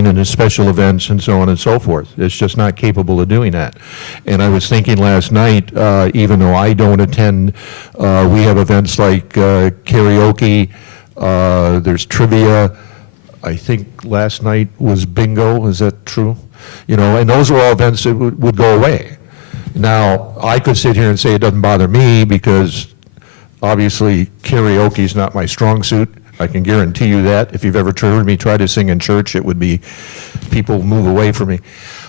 catering and the special events and so on and so forth. It's just not capable of doing that. And I was thinking last night, even though I don't attend, we have events like karaoke, there's trivia. I think last night was bingo, is that true? You know, and those were all events that would go away. Now, I could sit here and say it doesn't bother me because obviously karaoke is not my strong suit. I can guarantee you that. If you've ever heard me try to sing in church, it would be, people move away from me.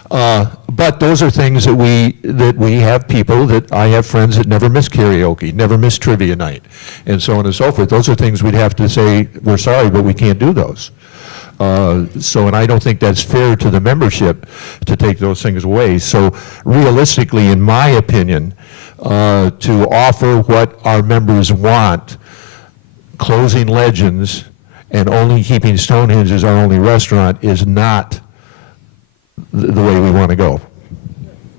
But those are things that we have people, that I have friends that never miss karaoke, never miss trivia night, and so on and so forth. Those are things we'd have to say, we're sorry, but we can't do those. And I don't think that's fair to the membership to take those things away. So realistically, in my opinion, to offer what our members want, closing Legends and only keeping Stonehenge as our only restaurant, is not the way we want to go,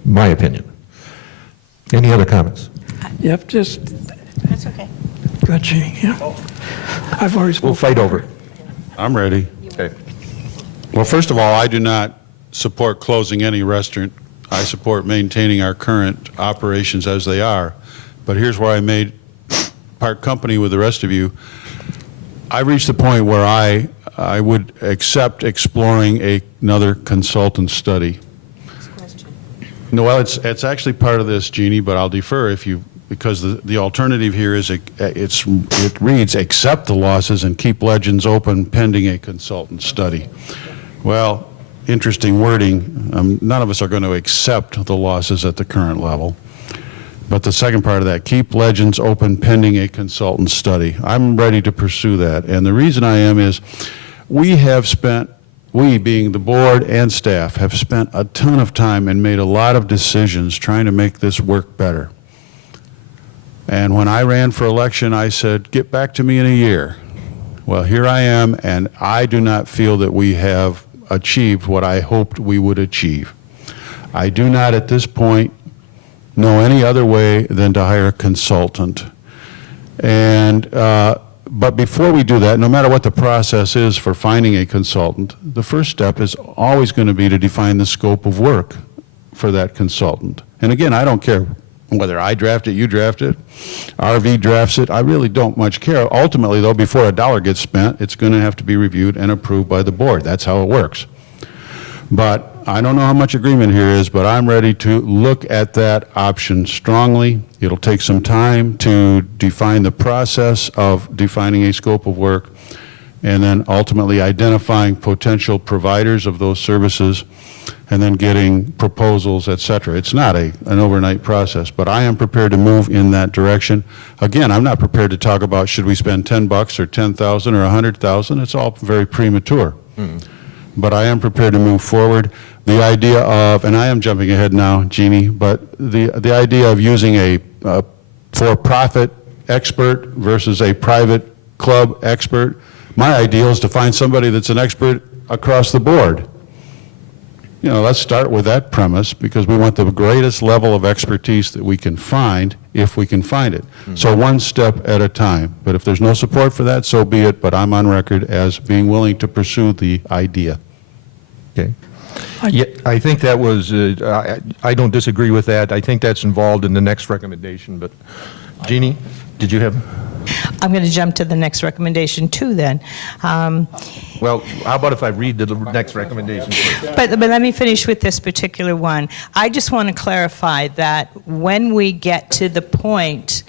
my opinion. Any other comments? Yep, just, That's okay. go ahead, Jeannie, yeah. I've already spoken. We'll fight over it. I'm ready. Okay. Well, first of all, I do not support closing any restaurant. I support maintaining our current operations as they are. But here's where I made part company with the rest of you. I reached the point where I would accept exploring another consultant study. No, well, it's actually part of this, Jeannie, but I'll defer if you, because the alternative here is it reads, accept the losses and keep Legends open pending a consultant study. Well, interesting wording. None of us are going to accept the losses at the current level. But the second part of that, keep Legends open pending a consultant study. I'm ready to pursue that. And the reason I am is we being the board and staff, have spent a ton of time and made a lot of decisions trying to make this work better. And when I ran for election, I said, get back to me in a year. Well, here I am, and I do not feel that we have achieved what I hoped we would achieve. I do not at this point know any other way than to hire a consultant. And but before we do that, no matter what the process is for finding a consultant, the first step is always going to be to define the scope of work for that consultant. And again, I don't care whether I draft it, you draft it, RV drafts it, I really don't much care. Ultimately, though, before a dollar gets spent, it's going to have to be reviewed and approved by the board. That's how it works. But I don't know how much agreement here is, but I'm ready to look at that option strongly. It'll take some time to define the process of defining a scope of work, and then ultimately identifying potential providers of those services, and then getting proposals, et cetera. It's not an overnight process, but I am prepared to move in that direction. Again, I'm not prepared to talk about should we spend $10 or 10,000 or 100,000. It's all very premature. But I am prepared to move forward. The idea of, and I am jumping ahead now, Jeannie, but the idea of using a for-profit expert versus a private club expert, my ideal is to find somebody that's an expert across the board. You know, let's start with that premise, because we want the greatest level of expertise that we can find, if we can find it. So one step at a time. But if there's no support for that, so be it. But I'm on record as being willing to pursue the idea. Okay. Yeah, I think that was, I don't disagree with that. I think that's involved in the next recommendation, but Jeannie, did you have? I'm going to jump to the next recommendation too then. Well, how about if I read the next recommendation first? But let me finish with this particular one. I just want to clarify that when we get to the point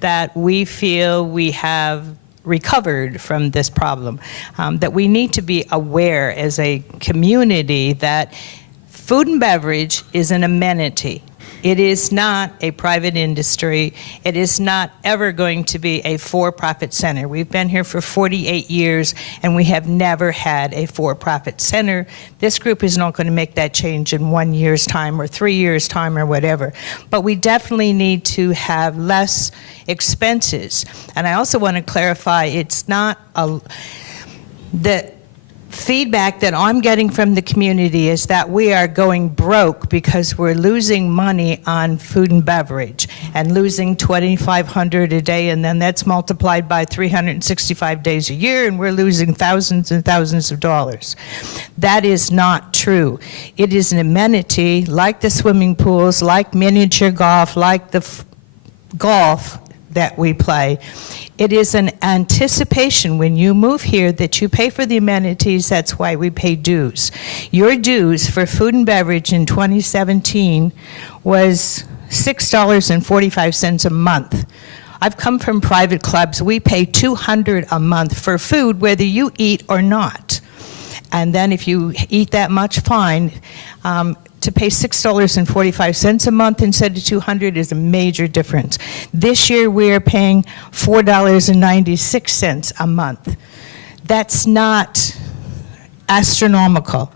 that we feel we have recovered from this problem, that we need to be aware as a community that food and beverage is an amenity. It is not a private industry. It is not ever going to be a for-profit center. We've been here for 48 years, and we have never had a for-profit center. This group is not going to make that change in 1 year's time or 3 years' time or whatever. But we definitely need to have less expenses. And I also want to clarify, it's not the feedback that I'm getting from the community is that we are going broke because we're losing money on food and beverage and losing $2,500 a day, and then that's multiplied by 365 days a year, and we're losing thousands and thousands of dollars. That is not true. It is an amenity like the swimming pools, like miniature golf, like the golf that we play. It is an anticipation when you move here that you pay for the amenities. That's why we pay dues. Your dues for food and beverage in 2017 was $6.45 a month. I've come from private clubs. We pay $200 a month for food, whether you eat or not. And then if you eat that much, fine. To pay $6.45 a month instead of $200 is a major difference. This year we are paying $4.96 a month. That's not astronomical.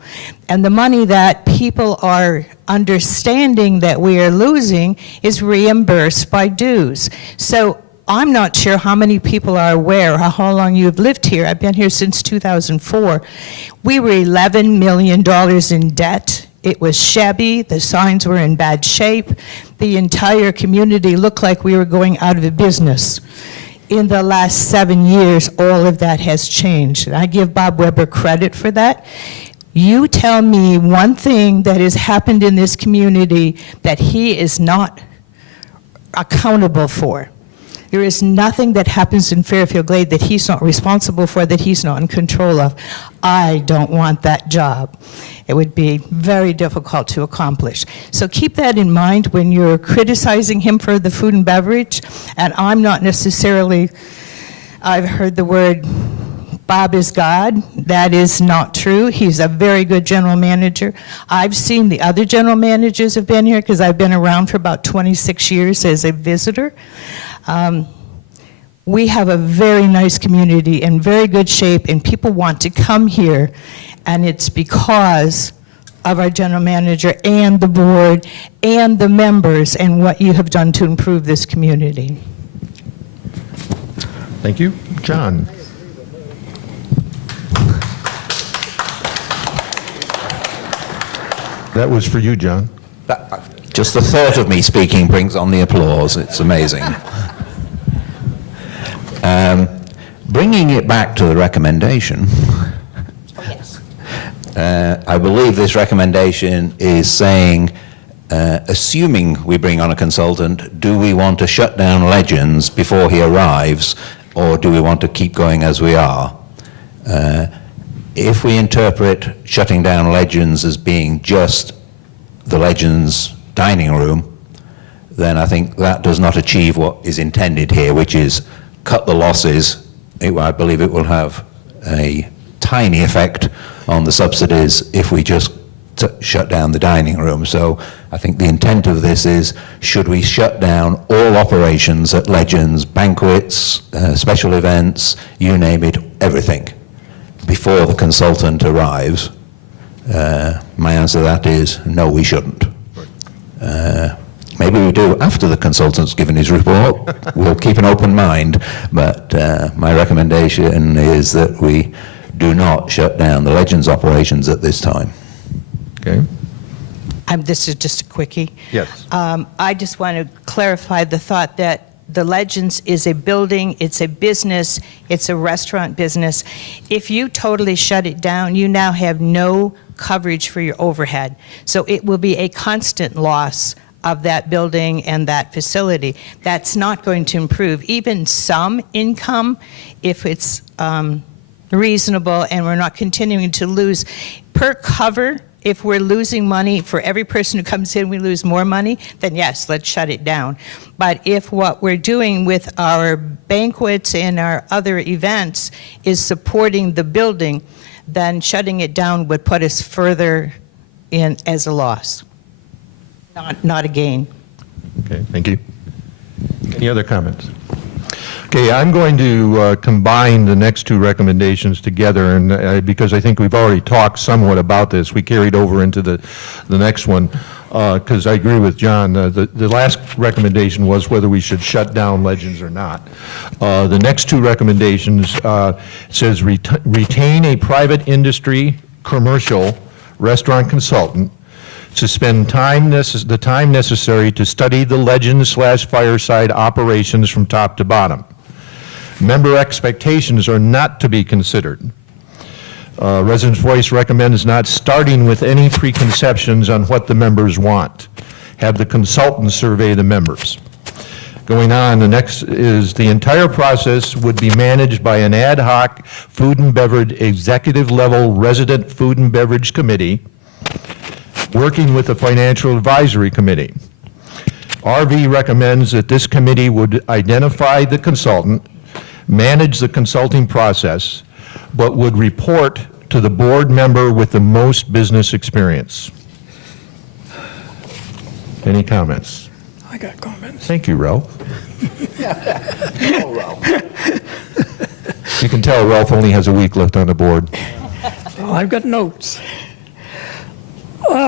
And the money that people are understanding that we are losing is reimbursed by dues. So I'm not sure how many people are aware how long you've lived here. I've been here since 2004. We were $11 million in debt. It was shabby, the signs were in bad shape, the entire community looked like we were going out of business. In the last 7 years, all of that has changed, and I give Bob Weber credit for that. You tell me one thing that has happened in this community that he is not accountable for. There is nothing that happens in Fairfield Glade that he's not responsible for, that he's not in control of. I don't want that job. It would be very difficult to accomplish. So keep that in mind when you're criticizing him for the food and beverage. And I'm not necessarily, I've heard the word Bob is God. That is not true. He's a very good general manager. I've seen the other general managers have been here because I've been around for about 26 years as a visitor. We have a very nice community in very good shape, and people want to come here, and it's because of our general manager and the board and the members and what you have done to improve this community. Thank you. John? That was for you, John. Just the thought of me speaking brings on the applause. It's amazing. Bringing it back to the recommendation, I believe this recommendation is saying, assuming we bring on a consultant, do we want to shut down Legends before he arrives, or do we want to keep going as we are? If we interpret shutting down Legends as being just the Legends dining room, then I think that does not achieve what is intended here, which is cut the losses. I believe it will have a tiny effect on the subsidies if we just shut down the dining room. So I think the intent of this is, should we shut down all operations at Legends, banquets, special events, you name it, everything, before the consultant arrives? My answer to that is, no, we shouldn't. Maybe we do after the consultant's given his report. We'll keep an open mind, but my recommendation is that we do not shut down the Legends operations at this time. Okay. This is just a quickie. Yes. I just want to clarify the thought that the Legends is a building, it's a business, it's a restaurant business. If you totally shut it down, you now have no coverage for your overhead. So it will be a constant loss of that building and that facility. That's not going to improve. Even some income, if it's reasonable and we're not continuing to lose per cover, if we're losing money for every person who comes in, we lose more money, then yes, let's shut it down. But if what we're doing with our banquets and our other events is supporting the building, then shutting it down would put us further in as a loss, not a gain. Okay, thank you. Any other comments? Okay, I'm going to combine the next two recommendations together, and because I think we've already talked somewhat about this, we carried over into the next one, because I agree with John. The last recommendation was whether we should shut down Legends or not. The next two recommendations says retain a private industry commercial restaurant consultant to spend the time necessary to study the Legends/Fireside operations from top to bottom. Member expectations are not to be considered. Residents' Voice recommends not starting with any preconceptions on what the members want. Have the consultant survey the members. Going on, the next is the entire process would be managed by an ad hoc food and beverage executive level resident food and beverage committee working with the Financial Advisory Committee. RV recommends that this committee would identify the consultant, manage the consulting process, but would report to the board member with the most business experience. Any comments? I got comments. Thank you, Ralph. You can tell Ralph only has a week left on the board. Well, I've got notes.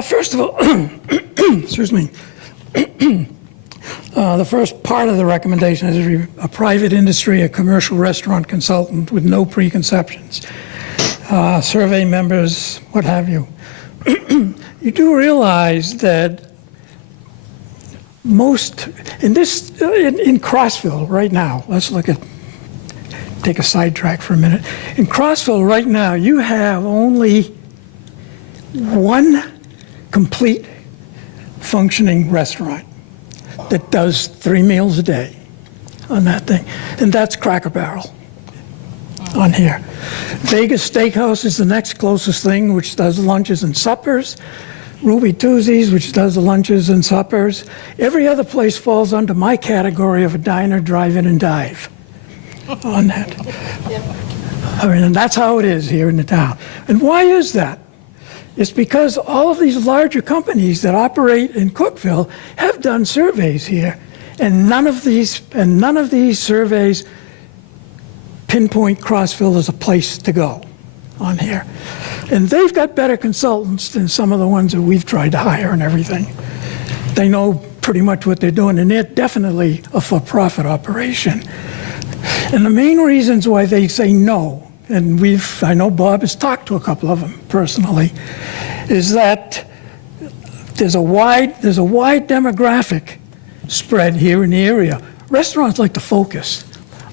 First of all, excuse me. The first part of the recommendation is a private industry, a commercial restaurant consultant with no preconceptions. Survey members, what have you. You do realize that most, in Crossville right now, take a sidetrack for a minute. In Crossville right now, you have only one complete functioning restaurant that does 3 meals a day on that thing, and that's Cracker Barrel on here. Vegas Steakhouse is the next closest thing, which does lunches and suppers. Ruby Tuesdays, which does the lunches and suppers. Every other place falls under my category of a diner, drive-in, and dive on that. I mean, and that's how it is here in the town. And why is that? It's because all of these larger companies that operate in Cookeville have done surveys here, and none of these surveys pinpoint Crossville as a place to go on here. And they've got better consultants than some of the ones that we've tried to hire and everything. They know pretty much what they're doing, and they're definitely a for-profit operation. And the main reasons why they say no, and I know Bob has talked to a couple of them personally, is that there's a wide demographic spread here in the area. Restaurants like to focus.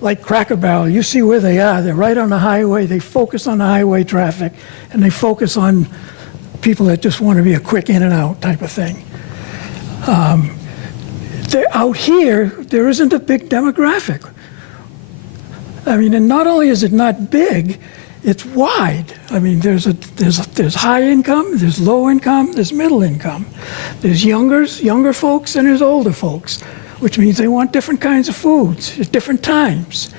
Like Cracker Barrel, you see where they are. They're right on the highway. They focus on the highway traffic, and they focus on people that just want to be a quick in and out type of thing. Out here, there isn't a big demographic. I mean, and not only is it not big, it's wide. I mean, there's high income, there's low income, there's middle income. There's younger folks, and there's older folks, which means they want different kinds of foods at different times.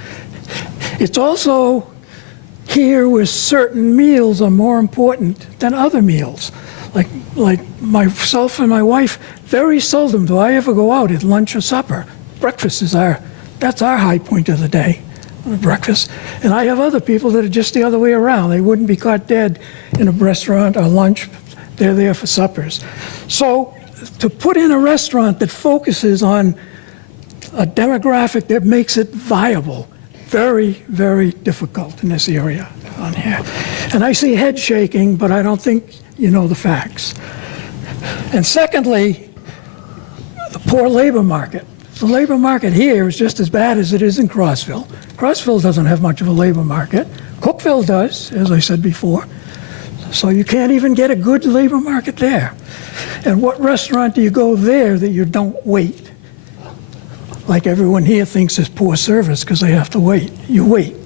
It's also here where certain meals are more important than other meals. Like myself and my wife, very seldom do I ever go out at lunch or supper. Breakfast that's our high point of the day, breakfast. And I have other people that are just the other way around. They wouldn't be caught dead in a restaurant or lunch. They're there for suppers. So to put in a restaurant that focuses on a demographic that makes it viable, very, very difficult in this area on here. And I see head shaking, but I don't think you know the facts. And secondly, the poor labor market. The labor market here is just as bad as it is in Crossville. Crossville doesn't have much of a labor market. Cookeville does, as I said before. So you can't even get a good labor market there. And what restaurant do you go there that you don't wait? Like everyone here thinks is poor service because they have to wait. You wait.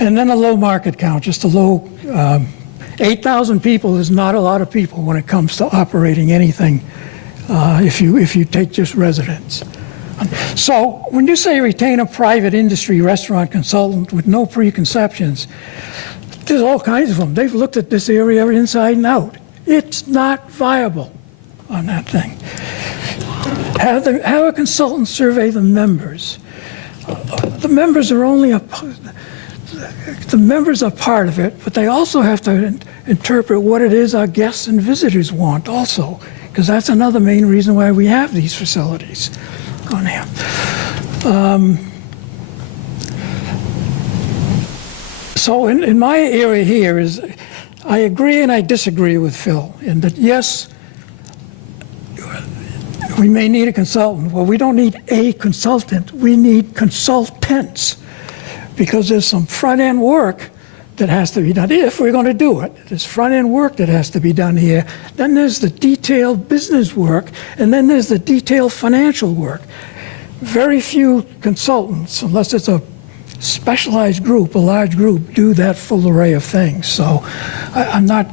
And then a low market count, just a low, 8,000 people is not a lot of people when it comes to operating anything if you take just residents. So when you say retain a private industry restaurant consultant with no preconceptions, there's all kinds of them. They've looked at this area inside and out. It's not viable on that thing. Have a consultant survey the members. the members are only the members are part of it, but they also have to interpret what it is our guests and visitors want also, because that's another main reason why we have these facilities on here. So in my area here is, I agree and I disagree with Phil in that, yes, we may need a consultant. Well, we don't need a consultant. We need consultants, because there's some front-end work that has to be done if we're going to do it. There's front-end work that has to be done here. Then there's the detailed business work, and then there's the detailed financial work. Very few consultants, unless it's a specialized group, a large group, do that full array of things. So I'm not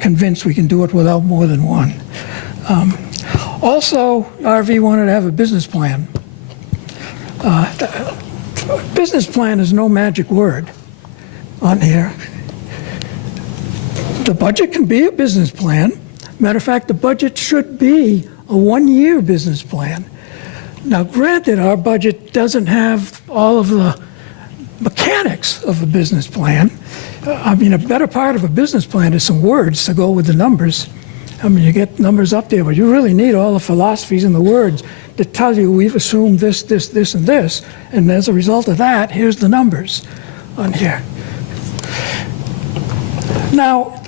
convinced we can do it without more than one. Also, RV wanted to have a business plan. Business plan is no magic word on here. The budget can be a business plan. Matter of fact, the budget should be a one-year business plan. Now, granted, our budget doesn't have all of the mechanics of a business plan. I mean, a better part of a business plan is some words to go with the numbers. I mean, you get numbers up there, but you really need all the philosophies and the words that tell you we've assumed this, this, this, and this, and as a result of that, here's the numbers on here. Now,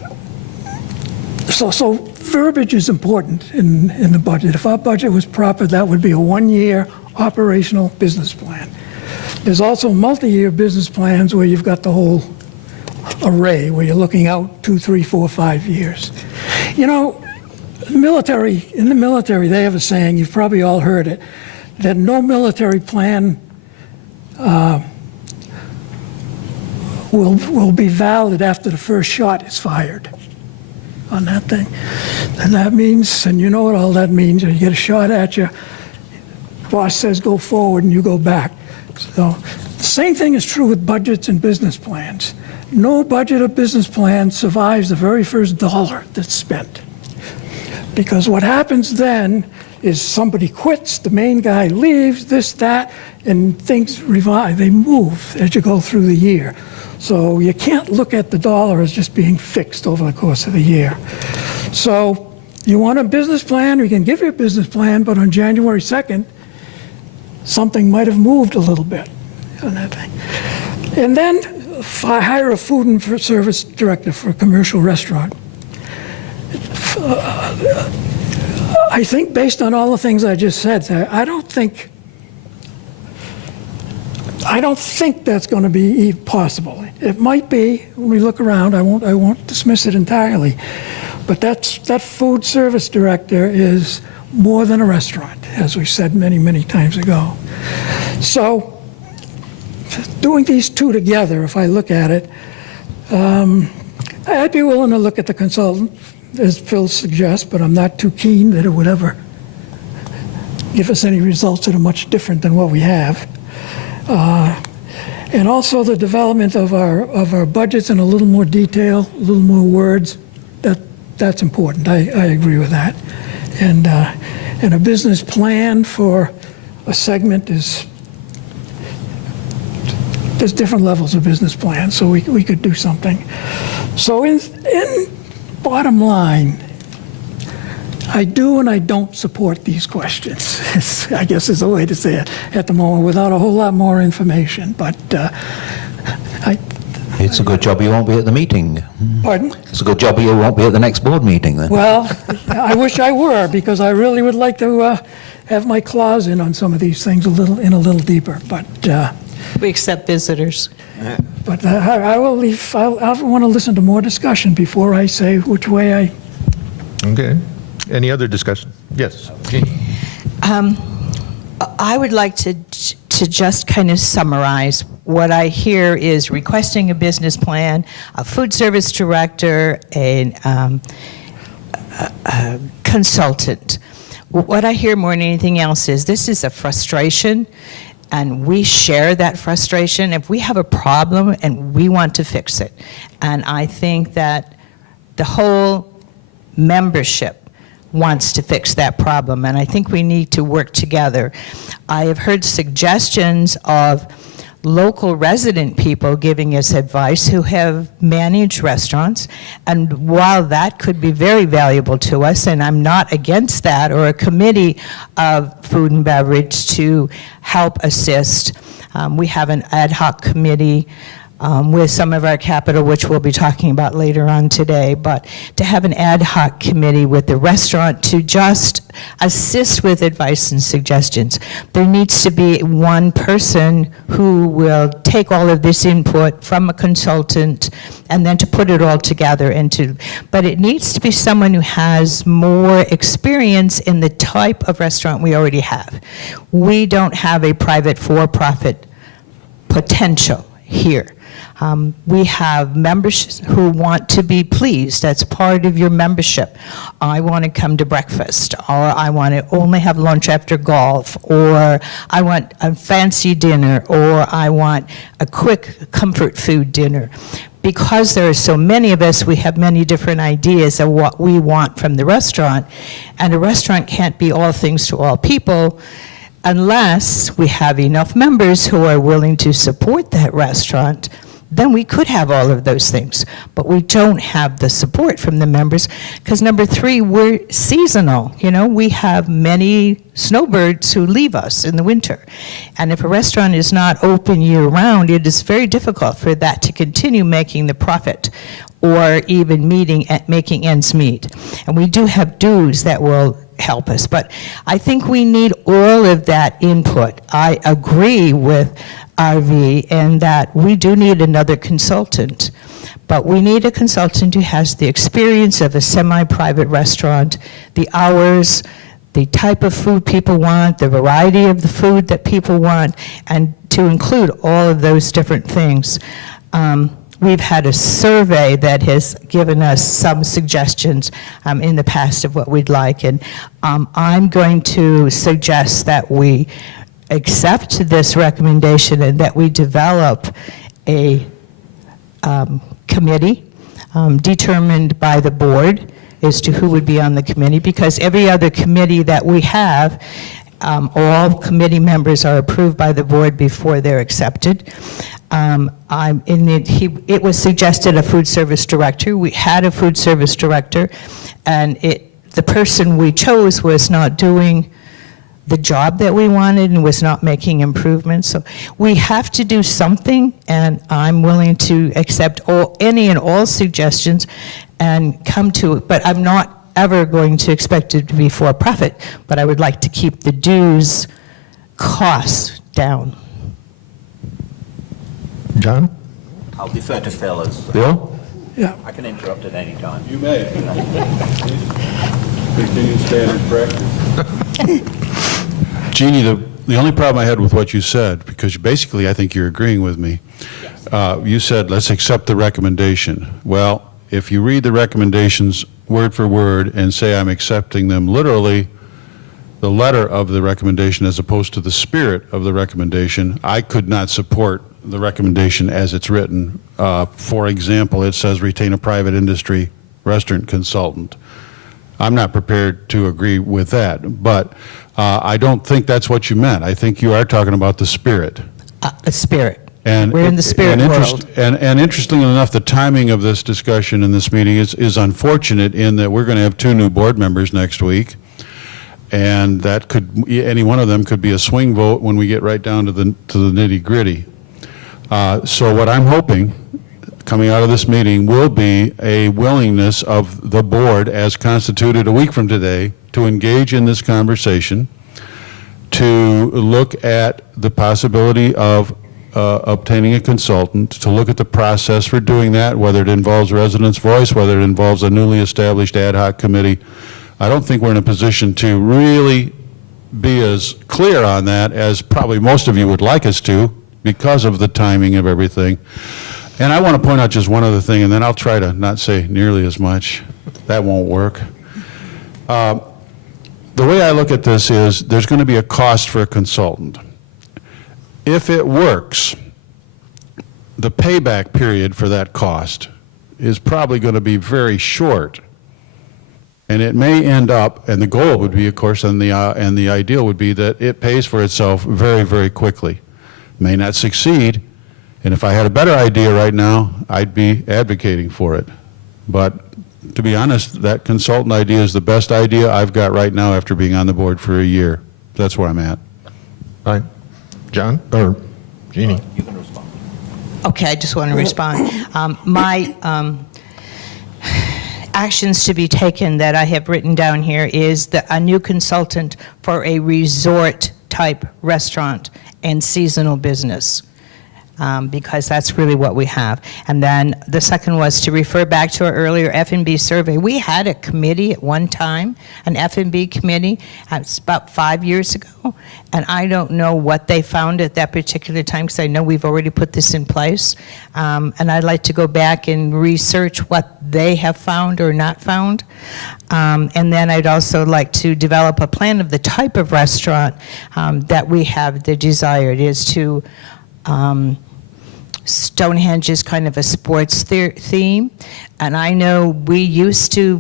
so verbiage is important in the budget. If our budget was proper, that would be a one-year operational business plan. There's also multi-year business plans where you've got the whole array, where you're looking out 2, 3, 4, 5 years. You know, in the military, they have a saying, you've probably all heard it, that no military plan will be valid after the first shot is fired on that thing. And that means, and you know what all that means, you get a shot at you, boss says go forward and you go back. So the same thing is true with budgets and business plans. No budget or business plan survives the very first dollar that's spent. Because what happens then is somebody quits, the main guy leaves, this, that, and things revive, they move as you go through the year. So you can't look at the dollar as just being fixed over the course of the year. So you want a business plan, we can give you a business plan, but on January 2nd, something might have moved a little bit on that thing. And then hire a food and service director for a commercial restaurant. I think based on all the things I just said, I don't think that's going to be possible. It might be when we look around. I won't dismiss it entirely, but that food service director is more than a restaurant, as we said many, many times ago. So doing these two together, if I look at it, I'd be willing to look at the consultant, as Phil suggests, but I'm not too keen that it would ever give us any results that are much different than what we have. And also the development of our budgets in a little more detail, a little more words, that's important. I agree with that. And a business plan for a segment there's different levels of business plans, so we could do something. So in bottom line, I do and I don't support these questions, I guess is the way to say it at the moment, without a whole lot more information. But It's a good job you won't be at the meeting. pardon? It's a good job you won't be at the next board meeting then. Well, I wish I were, because I really would like to have my claws in on some of these things a little deeper. But We accept visitors. I will leave. I want to listen to more discussion before I say which way I. Okay. Any other discussion? Yes. Jean. I would like to just kind of summarize. What I hear is requesting a business plan, a food service director, a consultant. What I hear more than anything else is this is a frustration, and we share that frustration. If we have a problem and we want to fix it, and I think that the whole membership wants to fix that problem, and I think we need to work together. I have heard suggestions of local resident people giving us advice who have managed restaurants, and while that could be very valuable to us, and I'm not against that, or a committee of food and beverage to help assist. We have an ad hoc committee with some of our capital, which we'll be talking about later on today, but to have an ad hoc committee with the restaurant to just assist with advice and suggestions. There needs to be one person who will take all of this input from a consultant and then to put it all together but it needs to be someone who has more experience in the type of restaurant we already have. We don't have a private for-profit potential here. We have members who want to be pleased. That's part of your membership. I want to come to breakfast, or I want to only have lunch after golf, or I want a fancy dinner, or I want a quick comfort food dinner. Because there are so many of us, we have many different ideas of what we want from the restaurant, and a restaurant can't be all things to all people unless we have enough members who are willing to support that restaurant. Then we could have all of those things, but we don't have the support from the members, because number three, we're seasonal. We have many snowbirds who leave us in the winter, and if a restaurant is not open year-round, it is very difficult for that to continue making the profit or even making ends meet. And we do have dues that will help us, but I think we need all of that input. I agree with RV in that we do need another consultant, but we need a consultant who has the experience of a semi-private restaurant, the hours, the type of food people want, the variety of the food that people want, and to include all of those different things. We've had a survey that has given us some suggestions in the past of what we'd like, and I'm going to suggest that we accept this recommendation and that we develop a committee determined by the board as to who would be on the committee, because every other committee that we have, all committee members are approved by the board before they're accepted. It was suggested a food service director. We had a food service director, and the person we chose was not doing the job that we wanted and was not making improvements. So we have to do something, and I'm willing to accept any and all suggestions and come to it, but I'm not ever going to expect it to be for profit, but I would like to keep the dues costs down. John? I'll defer to Phil as Bill? Yeah. I can interrupt at any time. You may. Continue standard practice. Jeannie, the only problem I had with what you said, because basically I think you're agreeing with me, you said, let's accept the recommendation. Well, if you read the recommendations word for word and say I'm accepting them literally, the letter of the recommendation as opposed to the spirit of the recommendation, I could not support the recommendation as it's written. For example, it says retain a private industry restaurant consultant. I'm not prepared to agree with that, but I don't think that's what you meant. I think you are talking about the spirit. The spirit. And We're in the spirit world. And interestingly enough, the timing of this discussion in this meeting is unfortunate in that we're going to have 2 new board members next week, and that could, any one of them could be a swing vote when we get right down to the nitty-gritty. So what I'm hoping, coming out of this meeting, will be a willingness of the board, as constituted a week from today, to engage in this conversation, to look at the possibility of obtaining a consultant, to look at the process for doing that, whether it involves residents' voice, whether it involves a newly established ad hoc committee. I don't think we're in a position to really be as clear on that as probably most of you would like us to, because of the timing of everything. And I want to point out just one other thing, and then I'll try to not say nearly as much. That won't work. The way I look at this is there's going to be a cost for a consultant. If it works, the payback period for that cost is probably going to be very short. And it may end up, and the goal would be, of course, and the ideal would be that it pays for itself very, very quickly. May not succeed, and if I had a better idea right now, I'd be advocating for it. But to be honest, that consultant idea is the best idea I've got right now after being on the board for a year. That's where I'm at. Fine. John, or Jeannie? Okay, I just want to respond. My actions to be taken that I have written down here is a new consultant for a resort-type restaurant and seasonal business, because that's really what we have. And then the second was to refer back to our earlier F&B survey. We had a committee at one time, an F&B committee, it's about 5 years ago, and I don't know what they found at that particular time, because I know we've already put this in place. And I'd like to go back and research what they have found or not found. And then I'd also like to develop a plan of the type of restaurant that we have the desire. It is to Stonehenge is kind of a sports theme, and I know we used to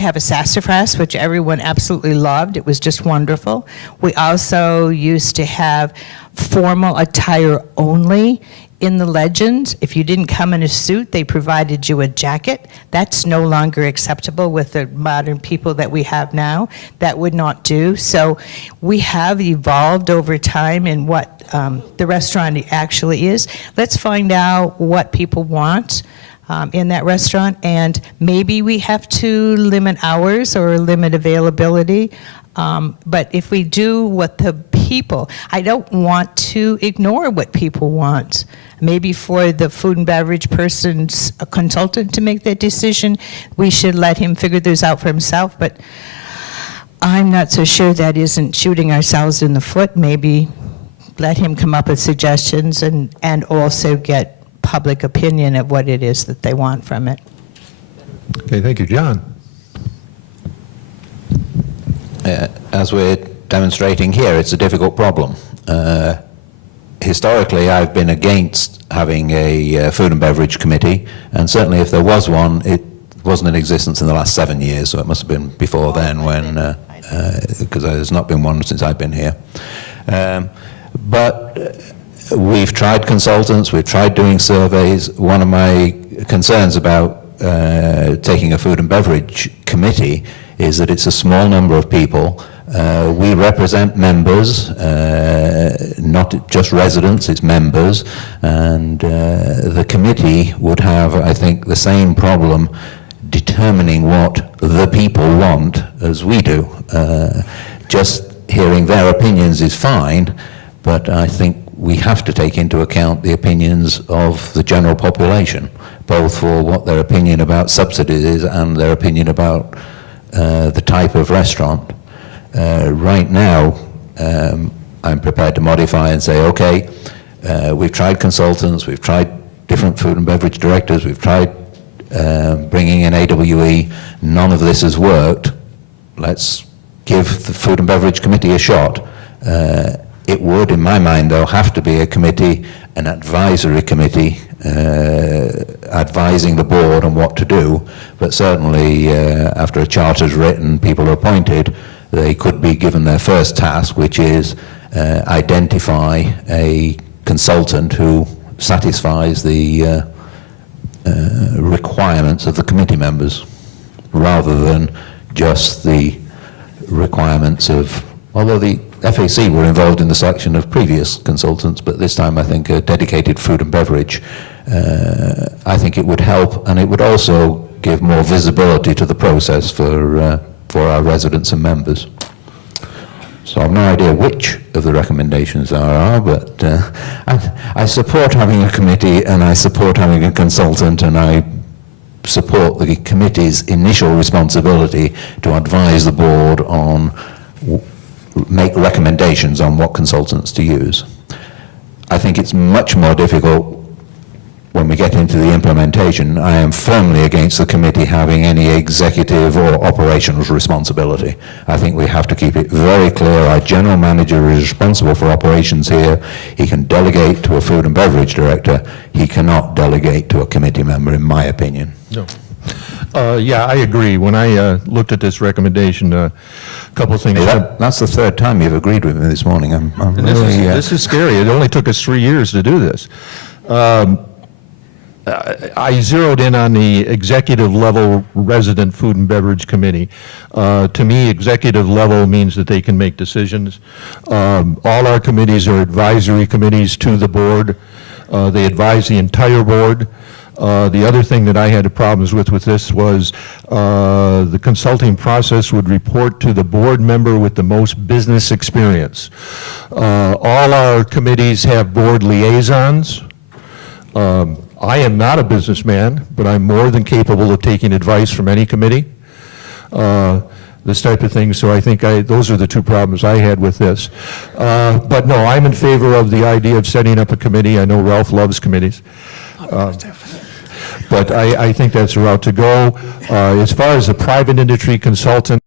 have a sassafras, which everyone absolutely loved. It was just wonderful. We also used to have formal attire only in the Legends. If you didn't come in a suit, they provided you a jacket. That's no longer acceptable with the modern people that we have now. That would not do. So we have evolved over time in what the restaurant actually is. Let's find out what people want in that restaurant, and maybe we have to limit hours or limit availability. But if we do what the people, I don't want to ignore what people want. Maybe for the food and beverage person's a consultant to make that decision, we should let him figure those out for himself. But I'm not so sure that isn't shooting ourselves in the foot. Maybe let him come up with suggestions and also get public opinion of what it is that they want from it. Okay, thank you. John? As we're demonstrating here, it's a difficult problem. Historically, I've been against having a food and beverage committee, and certainly if there was one, it wasn't in existence in the last 7 years, so it must have been before then when, because there's not been one since I've been here. But we've tried consultants, we've tried doing surveys. One of my concerns about taking a food and beverage committee is that it's a small number of people. We represent members, not just residents, it's members, and the committee would have, I think, the same problem determining what the people want as we do. Just hearing their opinions is fine, but I think we have to take into account the opinions of the general population, both for what their opinion about subsidies is and their opinion about the type of restaurant. Right now, I'm prepared to modify and say, okay, we've tried consultants, we've tried different food and beverage directors, we've tried bringing in AWE, none of this has worked. Let's give the Food and Beverage Committee a shot. It would, in my mind, though, have to be a committee, an advisory committee, advising the board on what to do, but certainly after a charter's written, people are appointed, they could be given their first task, which is identify a consultant who satisfies the requirements of the committee members, rather than just the requirements of, although the FAC were involved in the selection of previous consultants, but this time I think a dedicated food and beverage. I think it would help, and it would also give more visibility to the process for our residents and members. So I've no idea which of the recommendations there are, but I support having a committee, and I support having a consultant, and I support the committee's initial responsibility to advise the board on, make recommendations on what consultants to use. I think it's much more difficult when we get into the implementation. I am firmly against the committee having any executive or operations responsibility. I think we have to keep it very clear. Our general manager is responsible for operations here. He can delegate to a food and beverage director. He cannot delegate to a committee member, in my opinion. No. Yeah, I agree. When I looked at this recommendation, a couple of things. Hey, that's the third time you've agreed with me this morning. I'm And really, this is scary. It only took us 3 years to do this. I zeroed in on the executive level resident food and beverage committee. To me, executive level means that they can make decisions. All our committees are advisory committees to the board. They advise the entire board. The other thing that I had problems with this was the consulting process would report to the board member with the most business experience. All our committees have board liaisons. I am not a businessman, but I'm more than capable of taking advice from any committee, this type of thing. So I think those are the two problems I had with this. But no, I'm in favor of the idea of setting up a committee. I know Ralph loves committees. But I think that's the route to go. As far as the private industry consultant,